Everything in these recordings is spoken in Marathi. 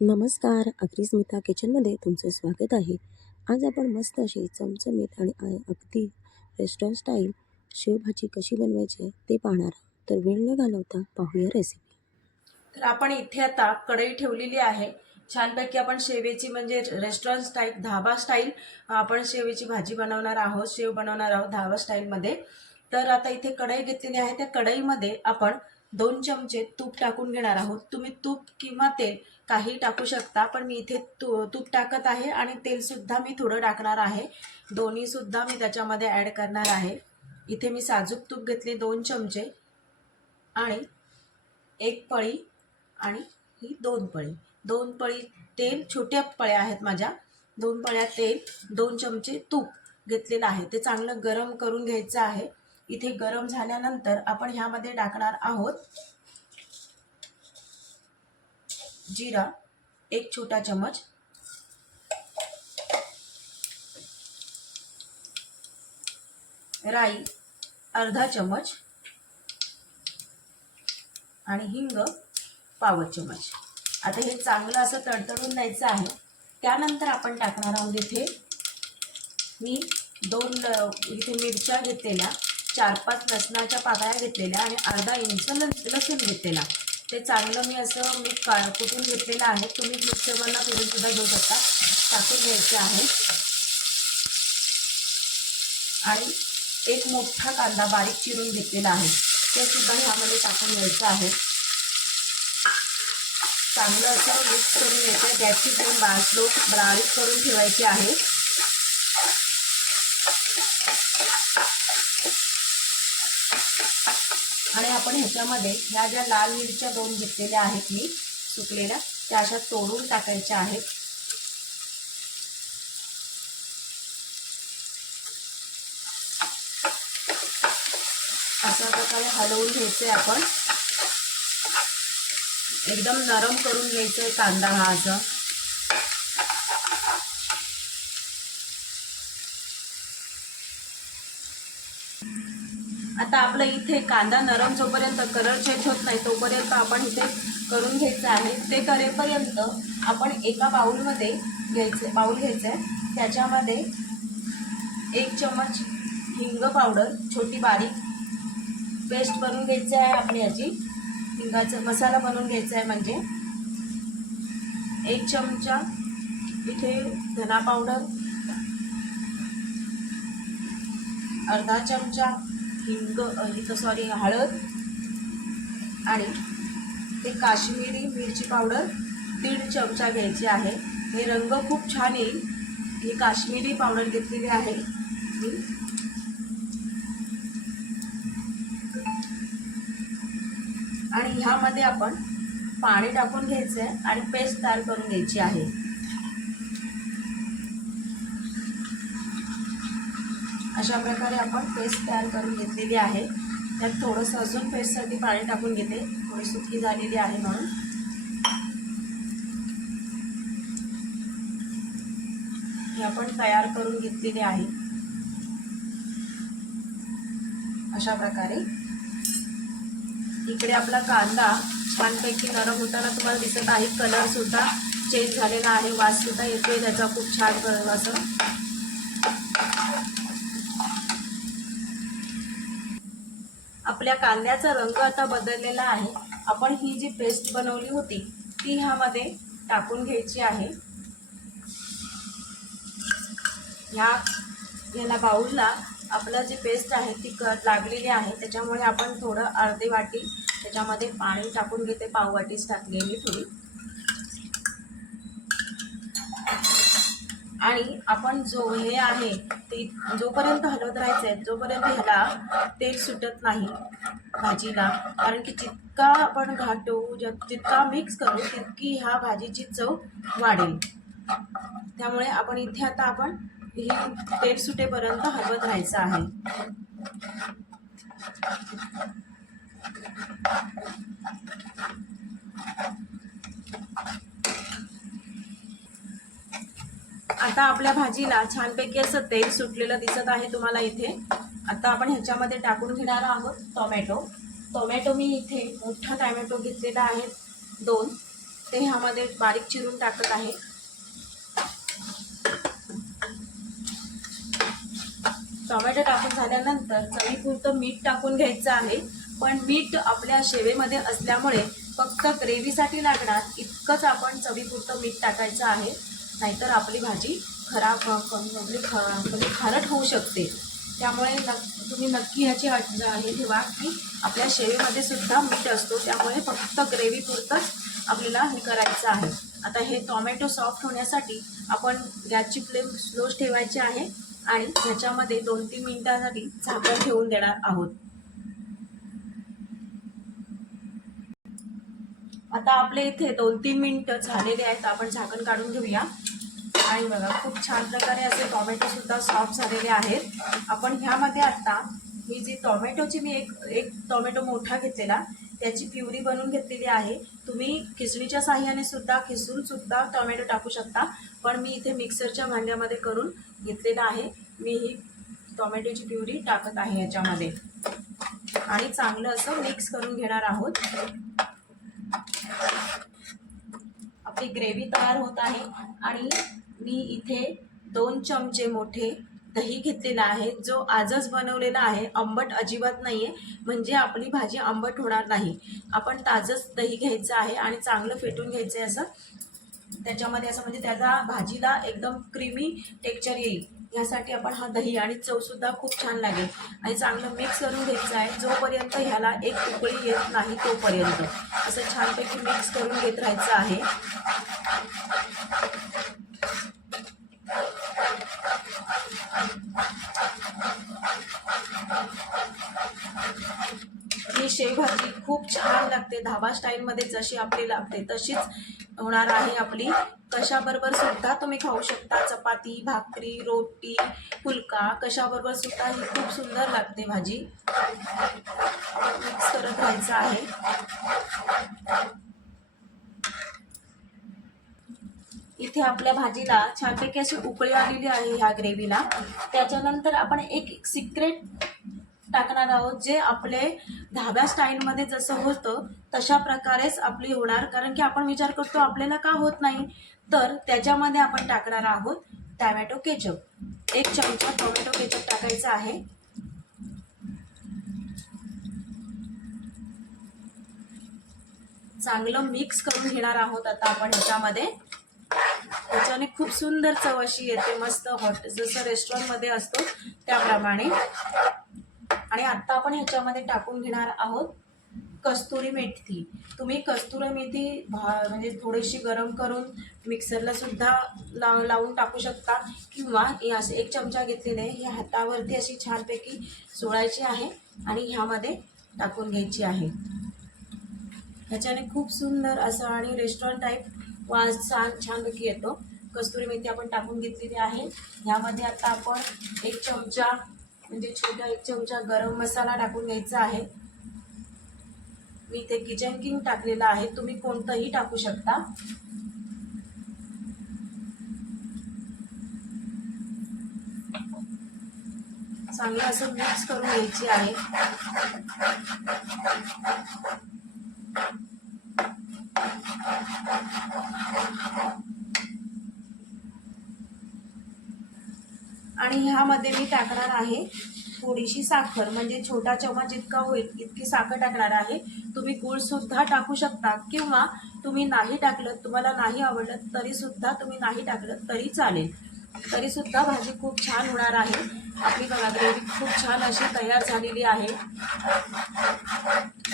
नमस्कार अग्रिस्मिता किचनमध्ये तुमचं स्वागत आहे. आज आपण मस्त अशी चमचमीत आणि अगदी रेस्टॉरंट स्टाईल शेवभाजी कशी बनवायची आहे ते पाहणार आहोत. तर वेळ न घालवता पाहूया रेसिपी तर आपण इथे आता कढई ठेवलेली आहे. छानपैकी आपण शेवेची म्हणजे रेस्टॉरंट स्टाईल धाबा स्टाईल आपण शेवेची भाजी बनवणार आहोत शेव बनवणार आहोत धाबा स्टाईलमध्ये तर आता इथे कढई घेतलेली आहे. त्या कढईमध्ये आपण दोन चमचे तूप टाकून घेणार आहोत. तुम्ही तूप किंवा तेल काही टाकू शकता पण मी इथे तू तूप टाकत आहे आणि तेलसुद्धा मी थोडं टाकणार आहे. दोन्हीसुद्धा मी त्याच्यामध्ये ॲड करणार आहे. इथे मी साजूक तूप घेतले दोन चमचे आणि एक पळी आणि ही दोन पळी. दोन पळी तेल छोट्या पळ्या आहेत माझ्या. दोन पळ्या तेल दोन चमचे तूप घेतलेलं आहे. ते चांगलं गरम करून घ्यायचं आहे. इथे गरम झाल्यानंतर आपण ह्यामध्ये टाकणार आहोत जिरा एक छोटा चमच राई अर्धा चमच आणि हिंग पाव चमच आता हे चांगलं असं तडतडून द्यायचं आहे. त्यानंतर आपण टाकणार आहोत इथे मी दोन इथे मिरच्या घेतलेल्या. चार पाच लसणाच्या पाकळ्या घेतलेल्या आणि अर्धा इंच लसूण घेतलेला. ते चांगलं मी असं मी का कुठून घेतलेलं आहे तुम्ही मिक्सरवरला सुद्धा घेऊ शकता. टाकून घ्यायचे आहे. आणि एक मोठा कांदा बारीक चिरून घेतलेला आहे. ते सुद्धा ह्यामध्ये टाकून घ्यायचं आहे. चांगलं असं मिक्स करून घ्यायचं गॅसची फ्लेम बा स्लो बारीक करून ठेवायची आहे आणि आपण ह्याच्यामध्ये ह्या ज्या लाल मिरच्या दोन घेतलेल्या आहेत मी सुकलेल्या त्या अशा तोडून टाकायच्या आहेत. अशा प्रकारे हलवून घ्यायचे आपण. एकदम नरम करून घ्यायचं आहे कांदा हा असं. आता आपलं इथे कांदा नरम जोपर्यंत कलर चेंज होत नाही तोपर्यंत आपण इथे करून घ्यायचं आहे. ते करेपर्यंत आपण एका बाऊलमध्ये घ्यायचं बाऊल घ्यायचं आहे त्याच्यामध्ये एक चमच हिंग पावडर छोटी बारीक पेस्ट बनवून घ्यायची आहे आपली याची हिंगाचा मसाला बनवून घ्यायचा आहे म्हणजे. एक चमचा इथे धना पावडर. अर्धा चमचा हिंग हिंग सॉरी हळद आणि ते काश्मीरी मिरची पावडर दीड चमचा घ्यायची आहे. हे रंग खूप छान येईल. ही काश्मीरी पावडर घेतलेली आहे आणि ह्यामध्ये आपण पाणी टाकून घ्यायचं आहे आणि पेस्ट तयार करून घ्यायची आहे. अशा प्रकारे आपण पेस्ट तयार करून घेतलेली आहे. त्यात थोडंसं अजून पेस्टसाठी पाणी टाकून घेते. थोडी सुकी झालेली आहे म्हणून. ही आपण तयार करून घेतलेली आहे. अशा प्रकारे. इकडे आपला कांदा छानपैकी नरम होताना तुम्हाला दिसत आहे. कलरसुद्धा चेंज झालेला आहे. वास सुद्धा येतोय. त्याचा खूप छान असं. आपल्या कांद्याचा रंग आता बदललेला आहे. आपण ही जी पेस्ट बनवली होती ती ह्यामध्ये टाकून घ्यायची आहे. ह्या ह्याला बाऊलला आपलं जी पेस्ट आहे ती क लागलेली आहे. त्याच्यामुळे आपण थोडं अर्धी वाटी त्याच्यामध्ये पाणी टाकून घेते पाववाटीच टाकलेली थोडी. आणि आपण जो हे आहे ते जोपर्यंत हलवत राहायचं आहे जोपर्यंत ह्याला तेल सुटत नाही भाजीला कारण की जितका आपण घाटू जितका मिक्स करू तितकी ह्या भाजीची चव वाढेल. त्यामुळे आपण इथे आता आपण ही तेल सुटेपर्यंत हलवत राहायचं आहे. आता आपल्या भाजीला छानपैकी असं तेल सुटलेलं दिसत आहे तुम्हाला इथे. आता आपण ह्याच्यामध्ये टाकून घेणार आहोत टोमॅटो. टोमॅटो मी इथे मोठा टोमॅटो घेतलेला आहे दोन. ते ह्यामध्ये बारीक चिरून टाकत आहे. टोमॅटो टाकून झाल्यानंतर चवीपुरतं मीठ टाकून घ्यायचं आहे. पण मीठ आपल्या शेवेमध्ये असल्यामुळे फक्त ग्रेव्हीसाठी लागणार इतकंच आपण चवीपुरतं मीठ टाकायचं आहे. नाहीतर आपली भाजी खराब म्हणजे ख म्हणजे खारट होऊ शकते. त्यामुळे नक तुम्ही नक्की ह्याची हे ठेवा की आपल्या शेवीमध्ये सुद्धा मीठ असतो. त्यामुळे फक्त ग्रेव्हीपुरतंच आपल्याला हे करायचं आहे. आता हे टॉमॅटो सॉफ्ट होण्यासाठी आपण गॅसची फ्लेम स्लोच ठेवायची आहे आणि ह्याच्यामध्ये दोन तीन मिनिटांसाठी झाकण ठेवून देणार आहोत. आता आपले इथे दोन तीन मिनटं झालेले आहेत आपण झाकण काढून घेऊया. आणि बघा खूप छान प्रकारे असे टॉमॅटोसुद्धा सॉफ्ट झालेले आहेत. आपण ह्यामध्ये आत्ता ही जी टोमॅटोची मी एक एक टोमॅटो मोठा घेतलेला त्याची प्युरी बनवून घेतलेली आहे. तुम्ही खिसणीच्या साह्याने सुद्धा खिसून सुद्धा टोमॅटो टाकू शकता. पण मी इथे मिक्सरच्या भांड्यामध्ये करून घेतलेलं आहे. मी ही टोमॅटोची प्युरी टाकत आहे याच्यामध्ये. आणि चांगलं असं मिक्स करून घेणार आहोत. आपली ग्रेव्ही तयार होत आहे आणि मी इथे दोन चमचे मोठे दही घेतलेला आहे जो आजच बनवलेला आहे. आंबट अजिबात नाही आहे म्हणजे आपली भाजी आंबट होणार नाही. आपण ताजंच दही घ्यायचं आहे आणि चांगलं फेटून घ्यायचं आहे असं. त्याच्यामध्ये असं म्हणजे त्याचा भाजीला एकदम क्रीमी टेक्चर येईल. ह्यासाठी आपण हा दही आणि चवसुद्धा खूप छान लागेल. आणि चांगलं मिक्स करून घ्यायचं आहे. जोपर्यंत ह्याला एक उकळी येत नाही तोपर्यंत. असं छानपैकी मिक्स करून घेत राहायचं आहे. ही शेवभाजी खूप छान लागते. धाबा स्टाईलमध्ये जशी आपली लागते तशीच होणार आहे आपली. कशाबरोबर सुद्धा तुम्ही खाऊ शकता. चपाती भाकरी रोटी फुलका कशाबरोबर सुद्धा ही खूप सुंदर लागते भाजी. मिक्स करत राहायचं आहे. इथे आपल्या भाजीला छानपैकी अशी उकळी आलेली आहे ह्या ग्रेव्हीला त्याच्यानंतर आपण एक सिक्रेट टाकणार आहोत जे आपले धाब्या स्टाईलमध्ये जसं होतं तशा प्रकारेच आपली होणार. कारण की आपण विचार करतो आपल्याला का होत नाही? तर त्याच्यामध्ये आपण टाकणार आहोत टॅमॅटो केचप. एक चमचा टोमॅटो केचप टाकायचा आहे. चांगलं मिक्स करून घेणार आहोत आता आपण ह्याच्यामध्ये. त्याच्याने खूप सुंदर चव अशी येते मस्त हॉट. जसं रेस्टॉरंटमध्ये असतो त्याप्रमाणे. आणि आत्ता आपण ह्याच्यामध्ये टाकून घेणार आहोत कस्तुरी मेथी. तुम्ही कस्तुरी मेथी भा म्हणजे थोडीशी गरम करून मिक्सरला सुद्धा लाव लावून टाकू शकता. किंवा हे असे एक चमचा घेतलेले आहे. हे हातावरती अशी छानपैकी सोडायची आहे आणि ह्यामध्ये टाकून घ्यायची आहे. ह्याच्याने खूप सुंदर असं आणि रेस्टॉरंट टाईप वास छान छानपैकी येतो. कस्तुरी मेथी आपण टाकून घेतलेली आहे. ह्यामध्ये आता आपण एक चमचा म्हणजे छोटा एक चमचा गरम मसाला टाकून घ्यायचा आहे. मी इथे किचन किंग टाकलेला आहे. तुम्ही कोणतंही टाकू शकता. चांगलं असं मिक्स करून घ्यायची आहे. आणि ह्यामध्ये मी टाकणार आहे थोडीशी साखर म्हणजे छोटा चमच इतका होईल इतकी साखर टाकणार आहे. तुम्ही गुळसुद्धा टाकू शकता किंवा तुम्ही नाही टाकलं तुम्हाला नाही आवडलं तरीसुद्धा तुम्ही नाही टाकलं तरी चालेल. तरीसुद्धा भाजी खूप छान होणार आहे. आपली बघा ग्रेव्ही खूप छान अशी तयार झालेली आहे.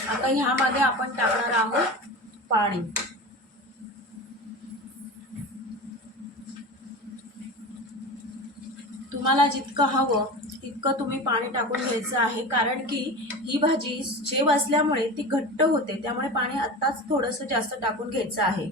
आता ह्यामध्ये आपण टाकणार आहोत पाणी. तुम्हाला जितकं हवं तितकं तुम्ही पाणी टाकून घ्यायचं आहे. कारण की ही भाजी शेव असल्यामुळे ती घट्ट होते. त्यामुळे पाणी आत्ताच थोडंसं जास्त टाकून घ्यायचं आहे.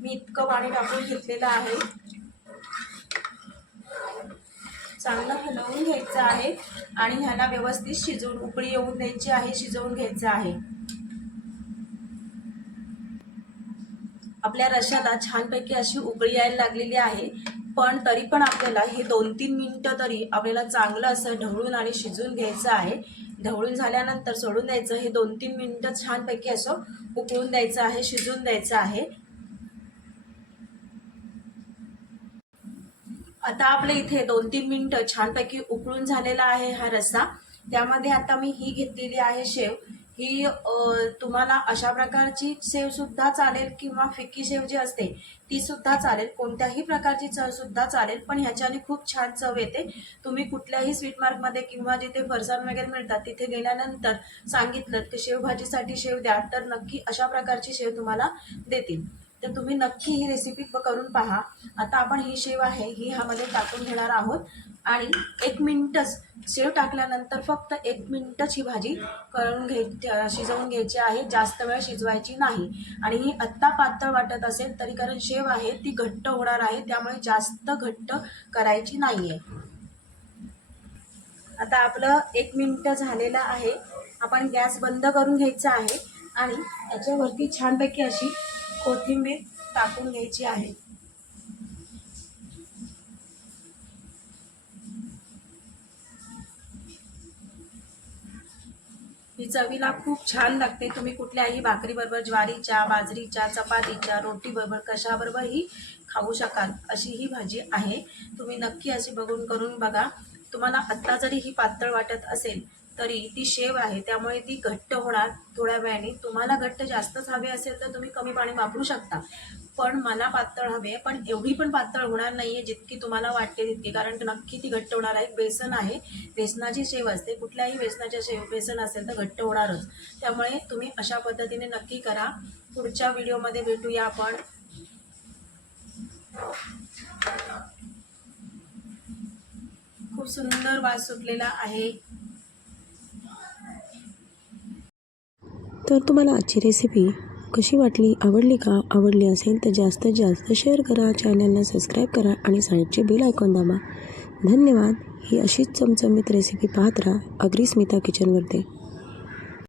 मी इतकं पाणी टाकून घेतलेलं आहे. चांगलं हलवून घ्यायचं आहे आणि ह्याला व्यवस्थित शिजवून उकळी येऊन द्यायची आहे शिजवून घ्यायचं आहे. आपल्या रशाला छानपैकी अशी उकळी यायला लागलेली आहे पण तरी पण आपल्याला हे दोन तीन मिनटं तरी आपल्याला चांगलं असं ढवळून आणि शिजवून घ्यायचं आहे. ढवळून झाल्यानंतर सोडून द्यायचं हे दोन तीन मिनटं छानपैकी असं उकळून द्यायचं आहे शिजवून द्यायचं आहे. आता आपल्या इथे दोन तीन मिनटं छानपैकी उकळून झालेला आहे हा रस्सा. त्यामध्ये आता मी ही घेतलेली आहे शेव. ही तुम्हाला अशा प्रकारची शेव सुद्धा चालेल किंवा फिक्की शेव जी असते ती सुद्धा चालेल. कोणत्याही प्रकारची चव सुद्धा चालेल पण ह्याच्याने खूप छान चव येते. तुम्ही कुठल्याही स्वीट मार्कमध्ये किंवा जिथे फरसाण वगैरे मिळतात तिथे गेल्यानंतर सांगितलं की शेवभाजीसाठी शेव द्या तर नक्की अशा प्रकारची शेव तुम्हाला देतील. तर तुम्ही नक्की ही रेसिपी करून पहा. आता आपण ही शेव आहे ही ह्यामध्ये टाकून घेणार आहोत. आणि एक मिनटच शेव टाकल्यानंतर फक्त एक मिनटच ही भाजी करून घे शिजवून घ्यायची आहे. जास्त वेळ शिजवायची नाही. आणि ही आत्ता पातळ वाटत असेल तरी कारण शेव आहे ती घट्ट होणार आहे त्यामुळे जास्त घट्ट करायची नाही आहे आता आपलं एक मिनटं झालेलं आहे. आपण गॅस बंद करून घ्यायचा आहे. आणि याच्यावरती छानपैकी अशी कोथिंबीर टाकून घ्यायची आहे. ही चवीला खूप छान लागते. तुम्ही कुठल्याही भाकरीबरोबर ज्वारीच्या बाजरीच्या चपातीच्या रोटीबरोबर कशाबरोबरही खाऊ शकाल अशी ही भाजी आहे. तुम्ही नक्की अशी बघून करून बघा. तुम्हाला आत्ता जरी ही पातळ वाटत असेल तरी ती शेव आहे त्यामुळे ती घट्ट होणार थोड्या वेळाने. तुम्हाला घट्ट जास्तच हवे असेल तर तुम्ही कमी पाणी वापरू शकता. पण मला पातळ हवे आहे पण एवढी पण पातळ होणार नाही आहे जितकी तुम्हाला वाटते तितकी. कारण नक्की ती घट्ट होणार आहे. बेसन आहे बेसनाची शेव असते. कुठल्याही बेसनाच्या शेव बेसन असेल तर घट्ट होणारच. त्यामुळे तुम्ही अशा पद्धतीने नक्की करा. पुढच्या व्हिडिओमध्ये भेटूया आपण. खूप सुंदर वास सुटलेला आहे. तर तुम्हाला आजची रेसिपी कशी वाटली आवडली का? आवडली असेल तर जास्तीत जास्त शेअर करा. चॅनलला सबस्क्राईब करा आणि साईडचे बेल ऐकून दाबा. धन्यवाद. ही अशीच चमचमीत रेसिपी पाहत राहा. अग्री स्मिता किचनवरती